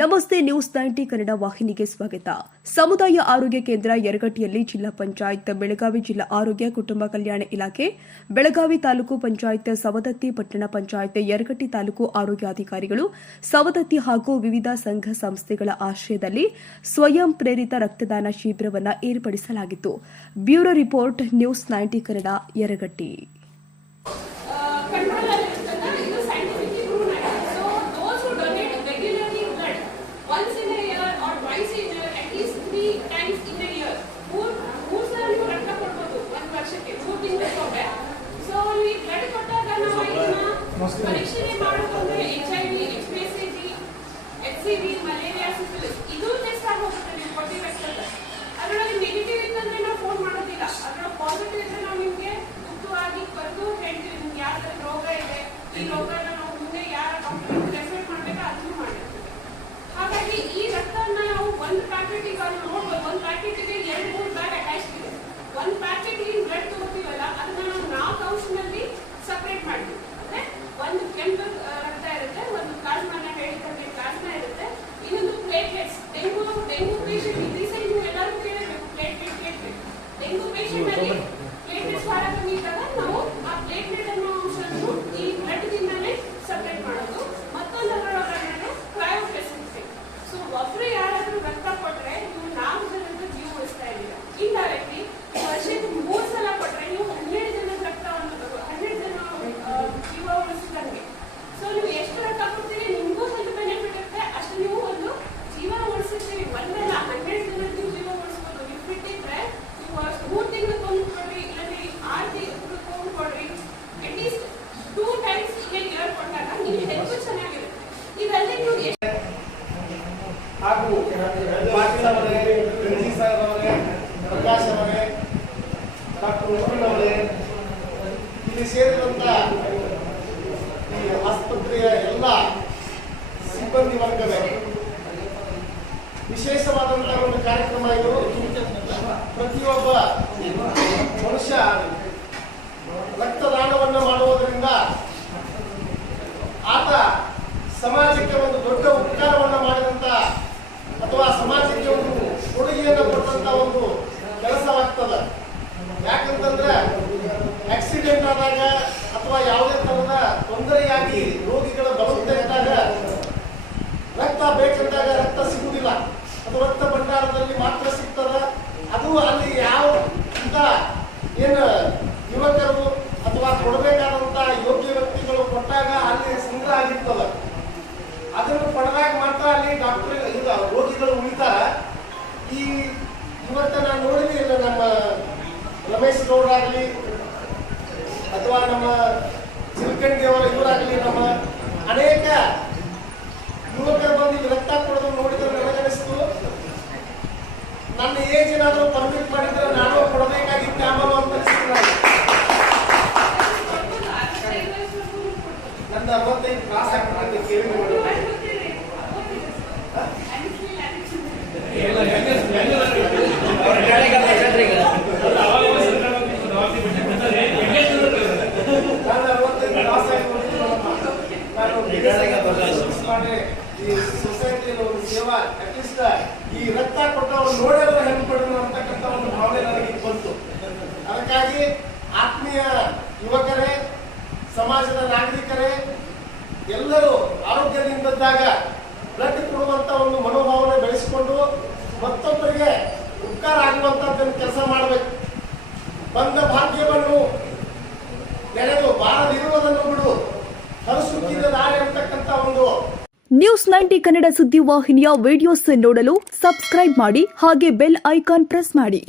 ನಮಸ್ತೆ news ninety Kannada ವಾಹಿನಿಗೆ ಸ್ವಾಗತ. ಸಮುದಾಯ ಆರೋಗ್ಯ ಕೇಂದ್ರ ಯರಗಟ್ಟಿಯಲ್ಲಿ ಜಿಲ್ಲಾ ಪಂಚಾಯತ್, ಬೆಳಗಾವಿ ಜಿಲ್ಲಾ ಆರೋಗ್ಯ ಕುಟುಂಬ ಕಲ್ಯಾಣ ಇಲಾಖೆ, ಬೆಳಗಾವಿ ತಾಲೂಕು ಪಂಚಾಯತ್, ಸವದತ್ತಿ ಪಟ್ಟಣ ಪಂಚಾಯತ್, ಯರಗಟ್ಟಿ ತಾಲೂಕು ಆರೋಗ್ಯಾಧಿಕಾರಿಗಳು, ಸವದತ್ತಿ ಹಾಗೂ ವಿವಿಧ ಸಂಘ ಸಂಸ್ಥೆಗಳ ಆಶ್ರಯದಲ್ಲಿ ಸ್ವಯಂ ಪ್ರೇರಿತ ರಕ್ತದಾನ ಶಿಬಿರವನ್ನು ಏರ್ಪಡಿಸಲಾಗಿತ್ತು. Bureau report, news ninety Kannada, Yaragatti. Least in year, ಮೂರ್ ಮೂರ್ ಸಲ ನೀವು ರಕ್ತ ಕೊಡ್ಬೋದು ಒಂದ್ ವರ್ಷಕ್ಕೆ ಮೂರ್ ತಿಂಗಳಿಗೊಮ್ಮೆ. ಸೊ ಈ ಬ್ಲಡ್ ಕೊಟ್ಟಾಗ ನಾವು ಇದನ್ನ ಪರೀಕ್ಷೆ ಮಾಡೋದಂದ್ರೆ H I V G H C V malaria syphilis ಇದು ಟೆಸ್ಟ್ ಆಗೋಗುತ್ತೆ ನೀವು ಕೊಟ್ಟಿರೋ ರಕ್ತದ ಅದರೊಳಗೆ ನೆಗೆಟಿವ್ ಇತ್ತಂದ್ರೆ ನಾವು ಫೋನ್ ಮಾಡೋದಿಲ್ಲ. ಅದರೊಳಗೆ ಪಾಸಿಟಿವ್ ಇದ್ರೆ ನಾವು ನಿಮಗೆ ಗುಪ್ತವಾಗಿ ಕರೆದು ಹೇಳ್ತೀವಿ ನಿಮ್ಗೆ ಯಾವ್ದಾದ್ರು ರೋಗ ಇದೆ ಈ ರೋಗನ ನಾವು ಮುಂದೆ ಯಾರ ಡಾಕ್ಟರ್ ರೆಫರ್ ಮಾಡ್ಬೇಕು ಅದನ್ನು ಮಾಡಿರ್ತೀವಿ ಹಾಗಾಗಿ ಈ ರಕ್ತವನ್ನ ನಾವು ಒಂದು ಪ್ಯಾಕೆಟ್ ಈಗ ಅಲ್ಲಿ ನೋಡ್ಬೋದು ಒಂದು ಪ್ಯಾಕೆಟ್ಗೆ ಎರಡು ಮೂರು ಬ್ಯಾಗ್ ಅಟ್ಯಾಚ್ ಇದೆ. ಒಂದು ಪ್ಯಾಕೆಟ್ ಏನು ಬ್ರೆಡ್ ತಗೋತೀವಲ್ಲ ಅದನ್ನ ನಾವು ನಾಲ್ಕು ಔಷಧದಲ್ಲಿ ಸಪ್ರೇಟ್ ಮಾಡ್ತೀವಿ. ಅಂದ್ರೆ ಒಂದು ಕೆಂಪು ರಕ್ತ ಇರುತ್ತೆ ಒಂದು ಪ್ಲಾಸ್ಮಾನ ಹೇಳಿದ್ರೆ ಪ್ಲಾಸ್ಮಾ ಇರುತ್ತೆ. ಇನ್ನೊಂದು platelets dengue dengue patient recent ನೀವು ಎಲ್ಲರೂ ಕೇಳಬೇಕು platelet platelet dengue patient Prakash ಅವರೇ ಡಾಕ್ಟರ್ ಮೋಹನ್ ಇಲ್ಲಿ ಸೇರಿದಂತ ಈ ಆಸ್ಪತ್ರೆಯ ಎಲ್ಲ ಸಿಬ್ಬಂದಿ ವರ್ಗವೇ, ವಿಶೇಷವಾದಂತಹ ಒಂದು ಕಾರ್ಯಕ್ರಮ ಇದು. ಪ್ರತಿಯೊಬ್ಬ ಮನುಷ್ಯ ರಕ್ತದಾನವನ್ನು ಮಾಡುವುದರಿಂದ ಆತ ಸಮಾಜಕ್ಕೆ ಒಂದು ದೊಡ್ಡ ಉಪಕಾರವನ್ನು ಮಾಡಿದಂತ, ಅಥವಾ ಸಮಾಜಕ್ಕೆ ಒಂದು ಕೊಡುಗೆಯನ್ನು ಕೊಟ್ಟಂತ ಒಂದು ಕೆಲಸವಾಗ್ತದ ಯಾಕಂತಂದ್ರೆ ಆಕ್ಸಿಡೆಂಟ್ ಆದಾಗ ಅಥವಾ ಯಾವುದೇ ತರಹದ ತೊಂದರೆಯಾಗಿ ರೋಗಿಗಳ ಬರುತ್ತಾ ಇದ್ದಾಗ ರಕ್ತ ಬೇಕಂದಾಗ ರಕ್ತ ಸಿಗುವುದಿಲ್ಲ ಅದು ರಕ್ತ ಭಂಡಾರದಲ್ಲಿ ಮಾತ್ರ ಸಿಗ್ತದ ಅದು ಅಲ್ಲಿ ಯಾವ ಅಂತ ಏನು ಯುವಕರು ಅಥವಾ ಕೊಡಬೇಕಾದಂತ ಯೋಗ್ಯ ವ್ಯಕ್ತಿಗಳು ಕೊಟ್ಟಾಗ ಅಲ್ಲಿ ಸಂಗ್ರಹ ಆಗಿರ್ತದ ಅದನ್ನು ಪಡೆದಾಗ ಮಾತ್ರ ಅಲ್ಲಿ ಡಾಕ್ಟರ್ ಇಲ್ಲ ರೋಗಿಗಳು ಉಳಿತಾರ. ಈ ಇವತ್ತ ನಾನು ನೋಡಿದ್ರೆ ಇಲ್ಲ ನಮ್ಮ ರಮೇಶ್ ಗೌಡರಾಗಲಿ ಅಥವಾ ನಮ್ಮ ಚಿಲ್ಕಂಡಿ ಅವರ ಇವರಾಗಲಿ ನಮ್ಮ ಅನೇಕ ಯುವಕರು ಬಂದು ರಕ್ತ ಕೊಡೋದು ನೋಡಿದ್ರೆ ನನಗನಿಸ್ತು ನನ್ನ ಏಜ್ ಏನಾದರೂ ಕಂಪ್ಲೀಟ್ ಮಾಡಿದ್ರೆ ಮಾಡಿ ಈ ಸೊಸೈಟಿಯ ಒಂದು ಸೇವಾ ಅಟ್ಲೀಸ್ಟ್ ಈ ರಕ್ತ ಕೊಟ್ಟವರು ನೋಡಿದ್ರೆ ಹೆಂಗ್ ಪಡೆದ್ರು ಅಂತಕ್ಕಂಥ ಒಂದು ಭಾವನೆ ನನಗೆ ಬಂತು. ಅದಕ್ಕಾಗಿ ಆತ್ಮೀಯ ಯುವಕರೇ, ಸಮಾಜದ ನಾಗರಿಕರೇ, ಎಲ್ಲರೂ ಆರೋಗ್ಯದಿಂದಾಗ ಬ್ಲಡ್ ಕೊಡುವಂತ ಒಂದು ಮನೋಭಾವನೆ ಬೆಳೆಸಿಕೊಂಡು ಮತ್ತೊಬ್ಬರಿಗೆ ಉಪಕಾರ ಆಗುವಂತದ್ದನ್ನು ಕೆಲಸ ಮಾಡಬೇಕು. ಬಂದ ನ್ಯೂಸ್ ನೈಂಟಿ ಕನ್ನಡ ಸುದ್ದಿ ವಾಹಿನಿಯ ವಿಡಿಯೋಸ್ ನೋಡಲು ಸಬ್ಸ್ಕ್ರೈಬ್ ಮಾಡಿ ಹಾಗೆ ಬೆಲ್ ಐಕಾನ್ ಪ್ರೆಸ್ ಮಾಡಿ.